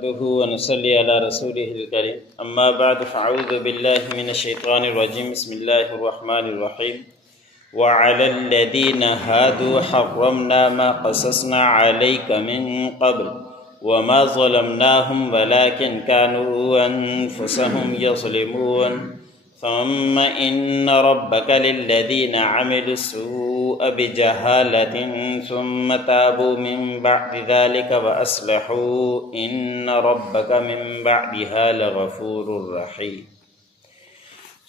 نحمده ونصلي على رسوله الكريم اما بعد فاعوذ بالله من الشيطان الرجيم بسم الله الرحمن الرحيم وعلى الذين هادوا حرمنا ما قصصنا عليك من قبل وما ظلمناهم ولكن كانوا أنفسهم يظلمون ثم إن ربك للذين عملوا السوء بجهالة ثم تابوا من بعد ذلك وأصلحوا إن ربك من بعدها لغفور رحيم۔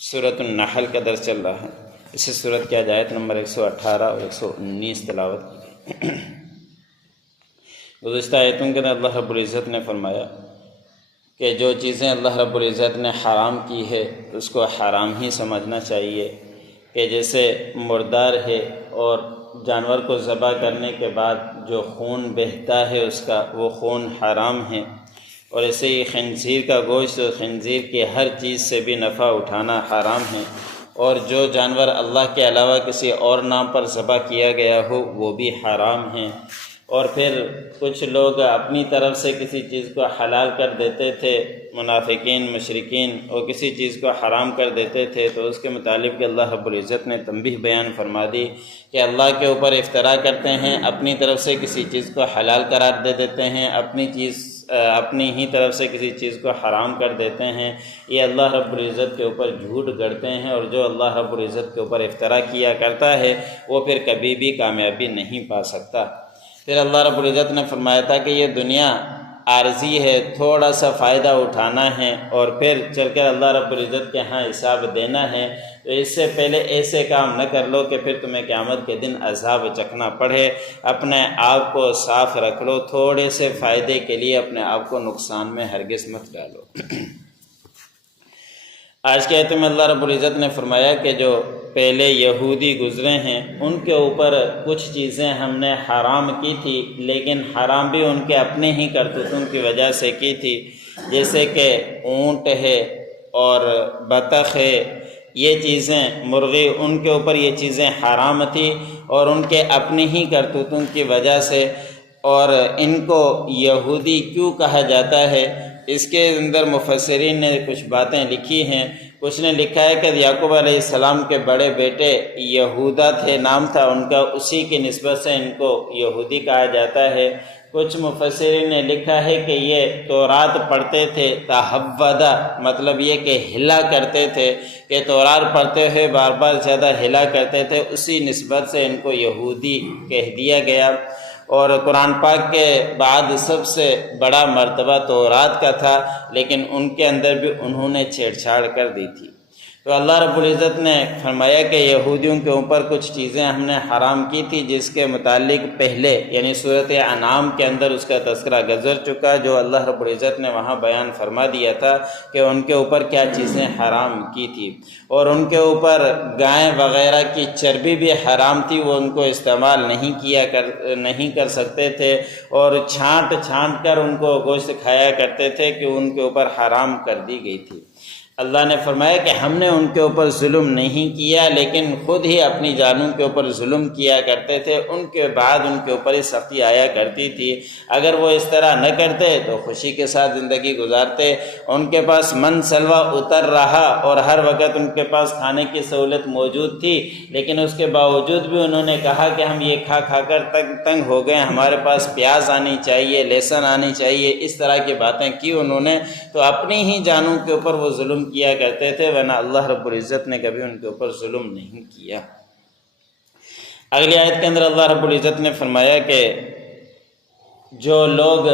سورۃ النحل کا درس چل رہا ہے۔ اس سورت کی آیت نمبر 118 اور 119 تلاوت کی۔ گزشتہ آیتوں کے اندر اللہ رب العزت نے فرمایا کہ جو چیزیں اللہ رب العزت نے حرام کی ہے اس کو حرام ہی سمجھنا چاہیے، کہ جیسے مردار ہے اور جانور کو ذبح کرنے کے بعد جو خون بہتا ہے اس کا وہ خون حرام ہے، اور ایسے ہی خنزیر کا گوشت، خنزیر کی ہر چیز سے بھی نفع اٹھانا حرام ہے، اور جو جانور اللہ کے علاوہ کسی اور نام پر ذبح کیا گیا ہو وہ بھی حرام ہیں۔ اور پھر کچھ لوگ اپنی طرف سے کسی چیز کو حلال کر دیتے تھے، منافقین مشرکین، اور کسی چیز کو حرام کر دیتے تھے، تو اس کے متعلق کہ اللہ رب العزت نے تنبیہ بیان فرما دی کہ اللہ کے اوپر افتراء کرتے ہیں، اپنی طرف سے کسی چیز کو حلال قرار دے دیتے ہیں، اپنی ہی طرف سے کسی چیز کو حرام کر دیتے ہیں، یہ اللہ رب العزت کے اوپر جھوٹ گڑھتے ہیں، اور جو اللہ رب العزت کے اوپر افتراء کیا کرتا ہے وہ پھر کبھی بھی کامیابی نہیں پا سکتا۔ پھر اللہ رب العزت نے فرمایا تھا کہ یہ دنیا عارضی ہے، تھوڑا سا فائدہ اٹھانا ہے اور پھر چل کر اللہ رب العزت کے ہاں حساب دینا ہے، تو اس سے پہلے ایسے کام نہ کر لو کہ پھر تمہیں قیامت کے دن عذاب چکھنا پڑے۔ اپنے آپ کو صاف رکھ لو، تھوڑے سے فائدے کے لیے اپنے آپ کو نقصان میں ہرگز مت ڈالو۔ آج کے آیت میں اللہ رب العزت نے فرمایا کہ جو پہلے یہودی گزرے ہیں ان کے اوپر کچھ چیزیں ہم نے حرام کی تھی، لیکن حرام بھی ان کے اپنے ہی کرتوتوں کی وجہ سے کی تھی، جیسے کہ اونٹ ہے اور بطخ ہے، یہ چیزیں مرغی، ان کے اوپر یہ چیزیں حرام تھی اور ان کے اپنے ہی کرتوتوں کی وجہ سے۔ اور ان کو یہودی کیوں کہا جاتا ہے، اس کے اندر مفسرین نے کچھ باتیں لکھی ہیں۔ کچھ نے لکھا ہے کہ یعقوب علیہ السلام کے بڑے بیٹے یہودا تھے، نام تھا ان کا، اسی کی نسبت سے ان کو یہودی کہا جاتا ہے۔ کچھ مفسرین نے لکھا ہے کہ یہ تورات پڑھتے تھے، تہودا مطلب یہ کہ ہلا کرتے تھے، کہ تورات پڑھتے ہوئے بار بار زیادہ ہلا کرتے تھے، اسی نسبت سے ان کو یہودی کہہ دیا گیا۔ اور قرآن پاک کے بعد سب سے بڑا مرتبہ تورات کا تھا، لیکن ان کے اندر بھی انہوں نے چھیڑ چھاڑ کر دی تھی۔ تو اللہ رب العزت نے فرمایا کہ یہودیوں کے اوپر کچھ چیزیں ہم نے حرام کی تھی، جس کے متعلق پہلے یعنی سورۃ انعام کے اندر اس کا تذکرہ گزر چکا، جو اللہ رب العزت نے وہاں بیان فرما دیا تھا کہ ان کے اوپر کیا چیزیں حرام کی تھی۔ اور ان کے اوپر گائے وغیرہ کی چربی بھی حرام تھی، وہ ان کو استعمال نہیں کر سکتے تھے، اور چھانٹ کر ان کو گوشت کھایا کرتے تھے کہ ان کے اوپر حرام کر دی گئی تھی۔ اللہ نے فرمایا کہ ہم نے ان کے اوپر ظلم نہیں کیا، لیکن خود ہی اپنی جانوں کے اوپر ظلم کیا کرتے تھے، ان کے بعد ان کے اوپر یہ سختی آیا کرتی تھی۔ اگر وہ اس طرح نہ کرتے تو خوشی کے ساتھ زندگی گزارتے، ان کے پاس من سلوا اتر رہا اور ہر وقت ان کے پاس کھانے کی سہولت موجود تھی، لیکن اس کے باوجود بھی انہوں نے کہا کہ ہم یہ کھا کر تنگ ہو گئے، ہمارے پاس پیاز آنی چاہیے، لہسن آنی چاہیے، اس طرح کی باتیں کی انہوں نے، تو اپنی ہی جانوں کے اوپر وہ ظلم کیا کرتے تھے، ورنہ اللہ رب العزت نے کبھی ان کے اوپر ظلم نہیں کیا۔ اگلی آیت کے اندر اللہ رب العزت نے فرمایا کہ جو لوگ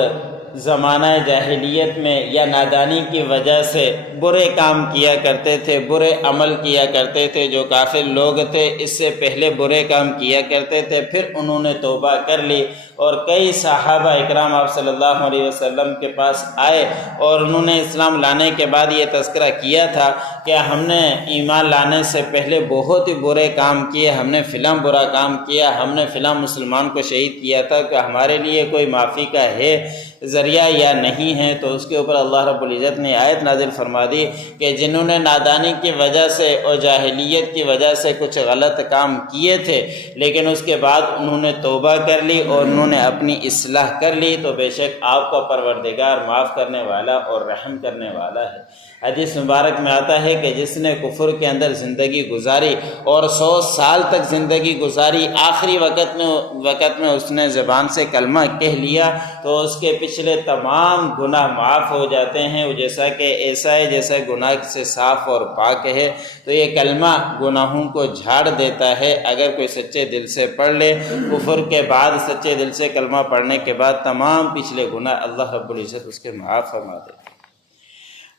زمانہ جاہلیت میں یا نادانی کی وجہ سے برے کام کیا کرتے تھے، برے عمل کیا کرتے تھے، جو کافر لوگ تھے اس سے پہلے برے کام کیا کرتے تھے، پھر انہوں نے توبہ کر لی، اور کئی صحابہ اکرام آپ صلی اللہ علیہ وسلم کے پاس آئے اور انہوں نے اسلام لانے کے بعد یہ تذکرہ کیا تھا کہ ہم نے ایمان لانے سے پہلے بہت ہی برے کام کیے، ہم نے فلاں برا کام کیا، ہم نے فلاں مسلمان کو شہید کیا تھا، کہ ہمارے لیے کوئی معافی کا ہے؟ ذریعہ یا نہیں ہیں، تو اس کے اوپر اللہ رب العزت نے آیت نازل فرما دی کہ جنہوں نے نادانی کی وجہ سے اور جاہلیت کی وجہ سے کچھ غلط کام کیے تھے لیکن اس کے بعد انہوں نے توبہ کر لی اور انہوں نے اپنی اصلاح کر لی، تو بے شک آپ کا پروردگار معاف کرنے والا اور رحم کرنے والا ہے۔ حدیث مبارک میں آتا ہے کہ جس نے کفر کے اندر زندگی گزاری اور 100 سال تک زندگی گزاری، آخری وقت میں اس نے زبان سے کلمہ کہہ لیا تو اس کے پچھلے تمام گناہ معاف ہو جاتے ہیں، وہ جیسا کہ ایسا ہے جیسا گناہ سے صاف اور پاک ہے۔ تو یہ کلمہ گناہوں کو جھاڑ دیتا ہے، اگر کوئی سچے دل سے پڑھ لے۔ کفر کے بعد سچے دل سے کلمہ پڑھنے کے بعد تمام پچھلے گناہ اللہ رب العزت اس کے معاف فرما دے۔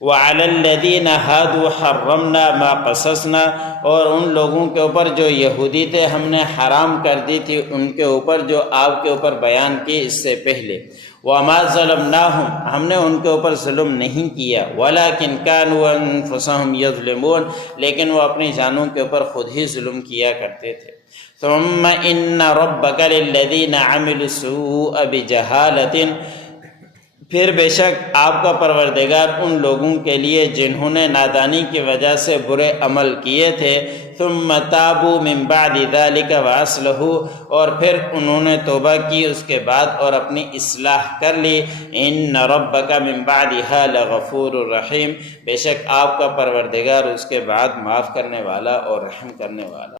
وَعَلَى الَّذِينَ هَادُوا حَرَّمْنَا مَا قَصَصْنَا، اور ان لوگوں کے اوپر جو یہودی تھے ہم نے حرام کر دی تھی ان کے اوپر جو آپ کے اوپر بیان کی اس سے پہلے۔ وَمَا ظَلَمْنَاهُمْ، ہم نے ان کے اوپر ظلم نہیں کیا، وَلَكِنْ كَانُوا أَنفُسَهُمْ يَظْلِمُونَ، لیکن وہ اپنی جانوں کے اوپر خود ہی ظلم کیا کرتے تھے۔ ثُمَّ إِنَّ رَبَّكَ لِلَّذِينَ عَمِلُوا السُّوءَ بِجَهَالَةٍ، پھر بے شک آپ کا پروردگار ان لوگوں کے لیے جنہوں نے نادانی کی وجہ سے برے عمل کیے تھے، ثم تابوا من بعد ذلك واصلحوا، اور پھر انہوں نے توبہ کی اس کے بعد اور اپنی اصلاح کر لی، ان ربک من بعدها لغفور الرحیم، بے شک آپ کا پروردگار اس کے بعد معاف کرنے والا اور رحم کرنے والا۔